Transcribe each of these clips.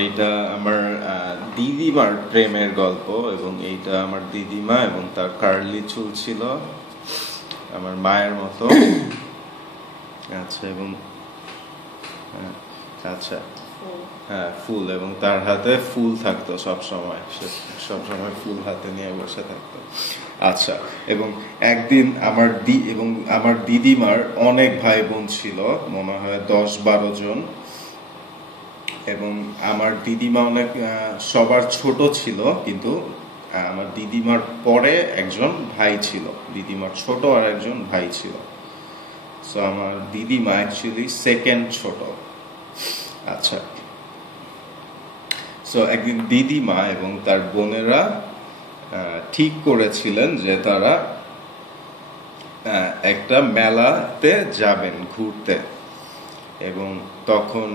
এইটা আমার দিদিমার প্রেমের গল্প, এবং এইটা আমার দিদিমা, এবং তার কার্লি চুল ছিল আমার মায়ের মতো। আচ্ছা, এবং আচ্ছা, হ্যাঁ, ফুল, এবং তার হাতে ফুল থাকতো সব সময়, সে সব সময় ফুল হাতে নিয়ে বসে থাকতো। আচ্ছা, এবং একদিন আমার দিদিমার অনেক ভাই বোন ছিল, মনে হয় 10-12 জন, এবং আমার দিদিমা অনেক সবার ছোট ছিল, কিন্তু আমার দিদিমার পরে একজন ভাই ছিল, দিদিমার ছোট আর একজন ভাই ছিল। সো আমার দিদিমা অ্যাকচুয়ালি সেকেন্ড ছোট। আচ্ছা, সো একদিন দিদিমা এবং তার বোনেরা ঠিক করেছিলেন যে তারা একটা মেলাতে যাবেন ঘুরতে, এবং তখন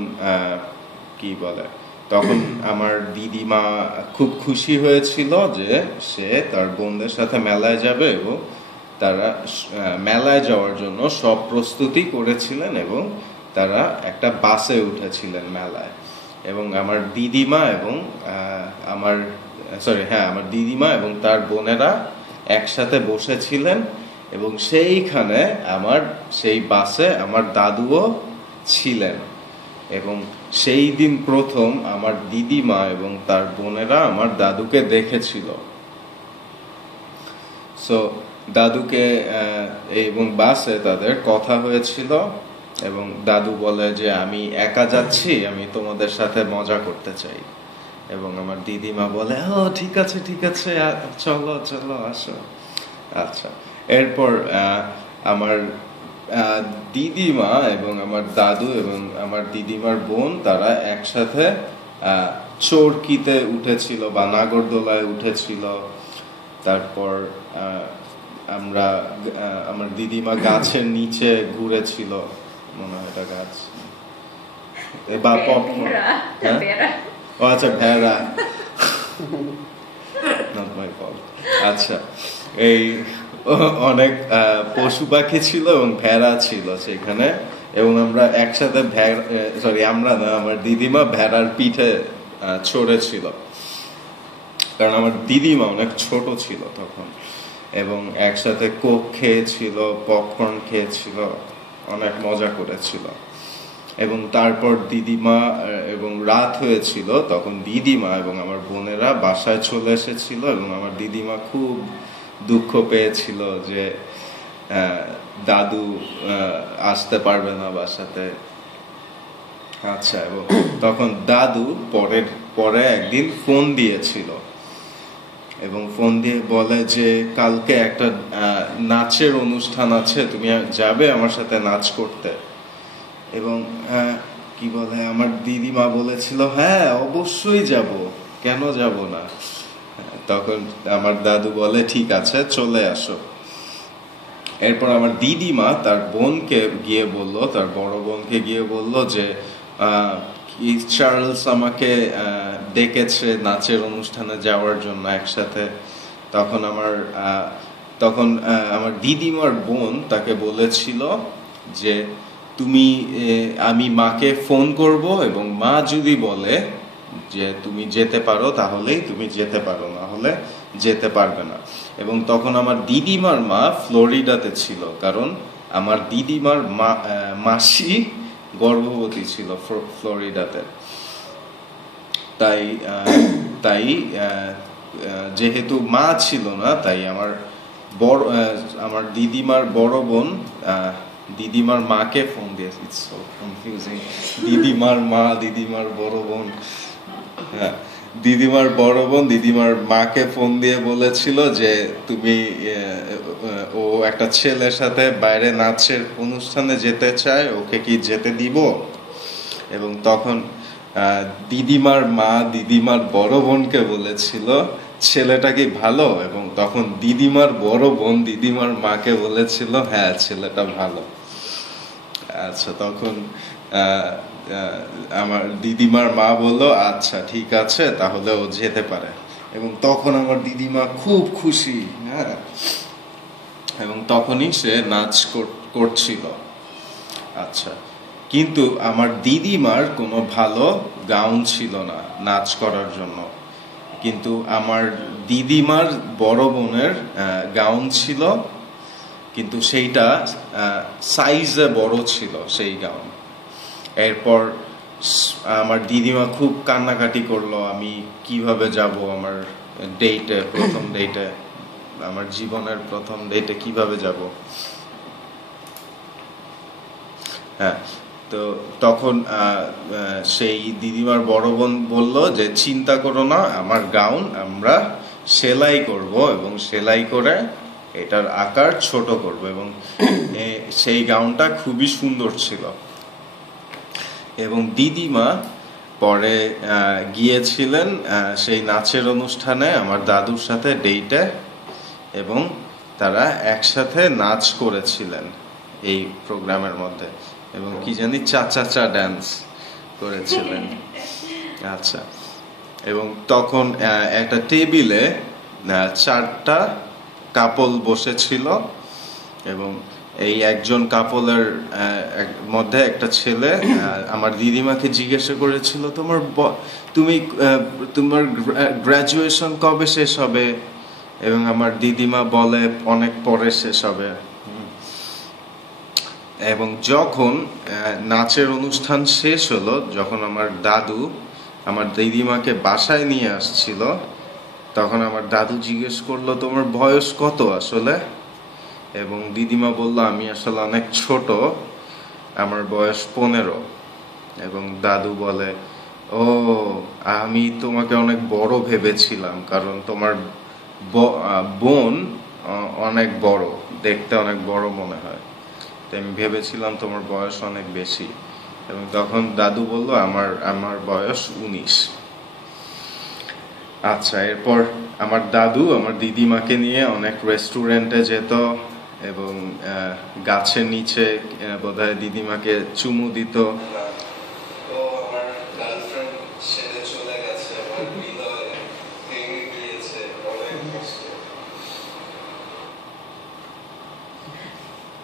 কি বলে, তখন আমার দিদিমা খুব খুশি হয়েছিল যে সে তার বোনদের সাথে মেলায় যাবে, এবং তারা মেলায় যাওয়ার জন্য সব প্রস্তুতি করেছিলেন, এবং তারা একটা বাসে উঠেছিলেন মেলায়। এবং আমার দিদিমা এবং আমার দিদিমা এবং তার বোনেরা একসাথে বসেছিলেন, এবং সেইখানে সেই বাসে আমার দাদুও ছিলেন। এবং সেই দিন প্রথম আমার দিদিমা এবং তার বোনেরা আমার দাদুকে দেখেছিল। সো দাদুকে এবং বাসে তাদের কথা হয়েছিল, এবং দাদু বলে যে আমি একা যাচ্ছি, আমি তোমাদের সাথে মজা করতে চাই। এবং আমার দিদিমা বলে, ও ঠিক আছে ঠিক আছে, চলো চলো আসো। আচ্ছা, এরপর আমার দিদিমা এবং আমার দাদু এবং আমার দিদিমার বোন তারা একসাথে চরকিতে উঠেছিল বা নাগরদোলায় উঠেছিল। তারপর আমার দিদিমা গাছের নিচে ঘুরেছিল, মনে হয় এটা গাছ বা পপকর্ন, ও আচ্ছা, ভেড়া, নট মাই ফল্ট। আচ্ছা, এই অনেক পশু পাখি ছিল এবং ভেড়া ছিল সেখানে, এবং আমরা একসাথে আমার দিদিমা ভেড়ার পিঠে চড়েছিল, কারণ আমার দিদিমা অনেক ছোট ছিল তখন, এবং একসাথে কোক খেয়েছিল, পপকর্ন খেয়েছিল, অনেক মজা করেছিল। এবং তারপর দিদিমা এবং রাত হয়েছিল, তখন দিদিমা এবং আমার বোনেরা বাসায় চলে এসেছিল, এবং আমার দিদিমা খুব দুঃখ পেয়েছিল যে দাদু আসতে পারবে না বাসাতে। আচ্ছা, এবং তখন দাদু পরে একদিন ফোন দিয়েছিল, এবং ফোন দিয়ে বলে যে কালকে একটা নাচের অনুষ্ঠান আছে, তুমি যাবে আমার সাথে নাচ করতে? এবং কি বলে, আমার দিদিমা বলেছিল হ্যাঁ অবশ্যই যাব, কেন যাব না। তখন আমার দাদু বলে ঠিক আছে চলে আসো। এরপর আমার দিদিমা তার বোনকে গিয়ে বলল, তার বড় বোনকে গিয়ে বলল যে চার্লস আমাকে ডেকেছে নাচের অনুষ্ঠানে যাওয়ার জন্য একসাথে। তখন আমার দিদিমার বোন তাকে বলেছিল যে আমি মাকে ফোন করব, এবং মা যদি বলে যে তুমি যেতে পারো তাহলেই তুমি যেতে পারো, না হলে যেতে পারবে না। এবং তখন আমার দিদিমার মা ফ্লোরিডাতে ছিল, কারণ আমার দিদিমার মাসি গর্ভবতী ছিল ফ্লোরিডাতে। তাই যেহেতু মা ছিল না, তাই আমার দিদিমার বড় বোন দিদিমার মাকে ফোন দিয়েছে। ইটস সো কনফিউজিং, দিদিমার মা, দিদিমার বড় বোন। হ্যাঁ, দিদিমার বড় বোন দিদিমার মাকে ফোন দিয়ে বলেছিল যে ও একটা ছেলের সাথে বাইরে নাচের অনুষ্ঠানে যেতে চায়, ওকে কি যেতে দিব? এবং তখন দিদিমার মা দিদিমার বড় বোনকে বলেছিল ছেলেটা কি ভালো? এবং তখন দিদিমার বড় বোন দিদিমার মাকে বলেছিল হ্যাঁ ছেলেটা ভালো। আচ্ছা, তখন আমার দিদিমার মা বললো আচ্ছা ঠিক আছে তাহলে ও যেতে পারে। এবং তখন আমার দিদিমা খুব খুশি, হ্যাঁ, এবং তখনই সে নাচ করছিল। আচ্ছা, কিন্তু আমার দিদিমার কোনো ভালো গাউন ছিল না নাচ করার জন্য, কিন্তু আমার দিদিমার বড় বোনের গাউন ছিল, কিন্তু সেইটা সাইজে বড় ছিল সেই গাউন। এরপর আমার দিদিমা খুব কান্নাকাটি করলো, আমি কিভাবে যাব আমার ডেটে, প্রথম ডেটে, আমার জীবনের প্রথম ডেটে কিভাবে যাব। হ্যাঁ, তো তখন সেই দিদিমার বড় বোন বলল যে চিন্তা করো না, আমার গাউন আমরা সেলাই করব এবং সেলাই করে এটার আকার ছোট করব, এবং সেই গাউনটা খুবই সুন্দর ছিল। এবং দিদিমা পরে গিয়েছিলেন সেই নাচের অনুষ্ঠানে আমার দাদুর সাথে ডেটে, এবং তারা একসাথে নাচ করেছিলেন এই প্রোগ্রামের মধ্যে, এবং কি জানি চা চা চা ডান্স করেছিলেন। আচ্ছা, এবং তখন একটা টেবিলে 4টা কাপল বসেছিল, এবং এই একজন কাপলের মধ্যে একটা ছেলে আমার দিদিমাকে জিজ্ঞাসা করেছিল, তোমার গ্রাজুয়েশন কবে শেষ হবে? এবং আমার দিদিমা বলে অনেক পরে শেষ হবে। এবং যখন নাচের অনুষ্ঠান শেষ হলো, যখন আমার দাদু আমার দিদিমাকে বাসায় নিয়ে আসছিল, তখন আমার দাদু জিজ্ঞেস করলো, তোমার বয়স কত আসলে? এবং দিদিমা বলল, আমি আসলে অনেক ছোট, আমার বয়স 15। এবং দাদু বলে, ও, আমি তোমাকে অনেক বড় ভেবেছিলাম, কারণ তোমার বোন অনেক বড়, দেখতে অনেক বড় মনে হয়, আমি ভেবেছিলাম তোমার বয়স অনেক বেশি। এবং তখন দাদু বলল, আমার বয়স 19। আচ্ছা, এরপর আমার দাদু আমার দিদিমাকে নিয়ে অনেক রেস্টুরেন্টে যেত, এবং গাছের নিচে বোধহয় দিদিমাকে চুমু দিত।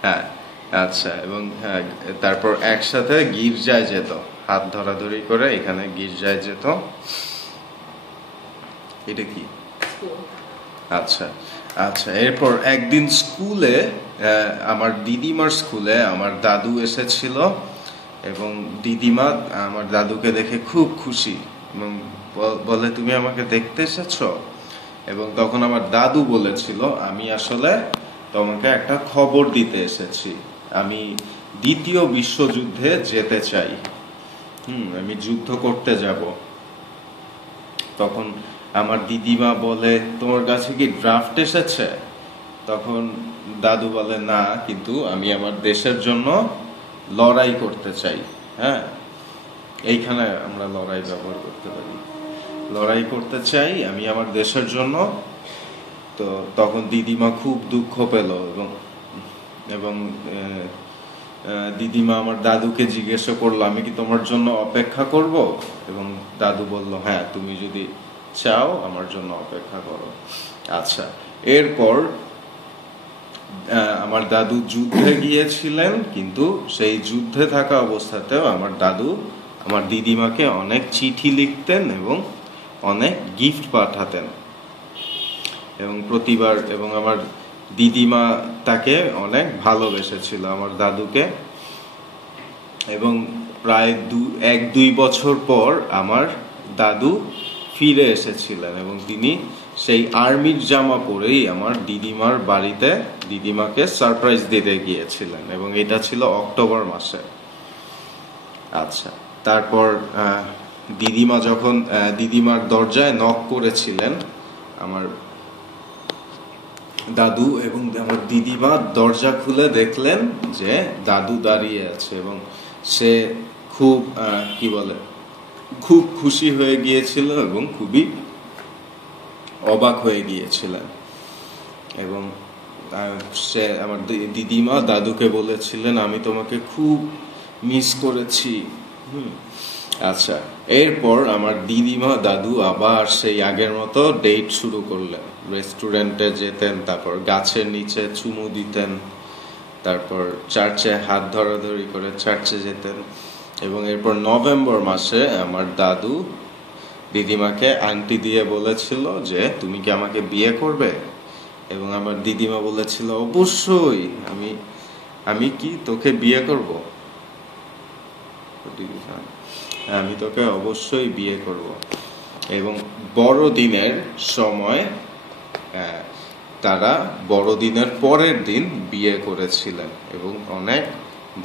হ্যাঁ, আচ্ছা, এবং তারপর একসাথে গির্জায় যেত, হাত ধরাধরি করে এখানে গির্জায় যেত। এটা কি? আচ্ছা আচ্ছা, এরপর একদিন স্কুলে, আমার দিদিমার স্কুলে আমার দাদু এসেছিল, এবং দিদিমা আমার দাদুকে দেখে খুব খুশি, এবং বলে, তুমি আমাকে দেখতে এসেছো? এবং তখন আমার দাদু বলেছিল, আমি আসলে তোমাকে একটা খবর দিতে এসেছি, আমি দ্বিতীয় বিশ্বযুদ্ধে যেতে চাই, আমি যুদ্ধ করতে যাব। তখন আমার দিদিমা বলে, তোমার কাছে কি ড্রাফট এসেছে? তখন দাদু বলে, না, কিন্তু আমি আমার দেশের জন্য লড়াই করতে চাই। হ্যাঁ, এইখানে আমরা লড়াই ব্যবহার করতে পারি, লড়াই করতে চাই আমি আমার দেশের জন্য। তো তখন দিদিমা খুব দুঃখ পেল, এবং দিদিমা আমার দাদুকে জিজ্ঞাসা করলো, আমি কি তোমার জন্য অপেক্ষা করব? এবং দাদু বলল, হ্যাঁ, তুমি যদি চাও আমার জন্য অপেক্ষা করো। আচ্ছা, এরপর আমার দাদু যুদ্ধে গিয়েছিলেন, কিন্তু সেই যুদ্ধে থাকা অবস্থাতেও আমার দাদু আমার দিদিমাকে অনেক চিঠি লিখতেন এবং অনেক গিফট পাঠাতেন, এবং প্রতিবার, এবং আমার দিদিমা তাকে অনেক ভালোবেসেছিল আমার দাদুকে। এবং প্রায় 1-2 বছর পর আমার দাদু ফিরে এসেছিলেন, এবং তিনি সেই আর্মির জামা পরেই আমার দিদিমার বাড়িতে দিদিমাকে সারপ্রাইজ দিতে গিয়েছিলেন, এবং এটা ছিল অক্টোবর মাসে। আচ্ছা, তারপর দিদিমা যখন দিদিমার দরজায় নক করেছিলেন আমার দাদু, এবং আমার দিদিমা দরজা খুলে দেখলেন যে দাদু দাঁড়িয়ে আছে, এবং সে খুব খুব খুশি হয়ে গিয়েছিল, এবং খুবই অবাক হয়ে গিয়েছিলেন। এবং সে আমার দিদিমা দাদুকে বলেছিলেন, আমি তোমাকে খুব মিস করেছি। আচ্ছা, এরপর আমার দিদিমা দাদু আবার সেই আগের মতো ডেট শুরু করলেন, রেস্টুরেন্টে যেতেন, তারপর গাছের নিচে চুমু দিতেন, তারপর চার্চে হাত ধরাধরি করে চার্চে যেতেন। এবং এরপর নভেম্বর মাসে আমার দাদু দিদিমাকে আন্টি দিয়ে বলেছিল যে তুমি কি আমাকে বিয়ে করবে, এবং আমার দিদিমা বলেছিল অবশ্যই, আমি কি তোকে বিয়ে করব, আমি তোকে অবশ্যই বিয়ে করব। এবং বড়দিনের সময় তারা বড়দিনের পরের দিন বিয়ে করেছিলেন এবং অনেক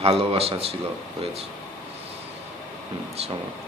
ভালোবাসা ছিল হয়েছে। সমাপ্ত।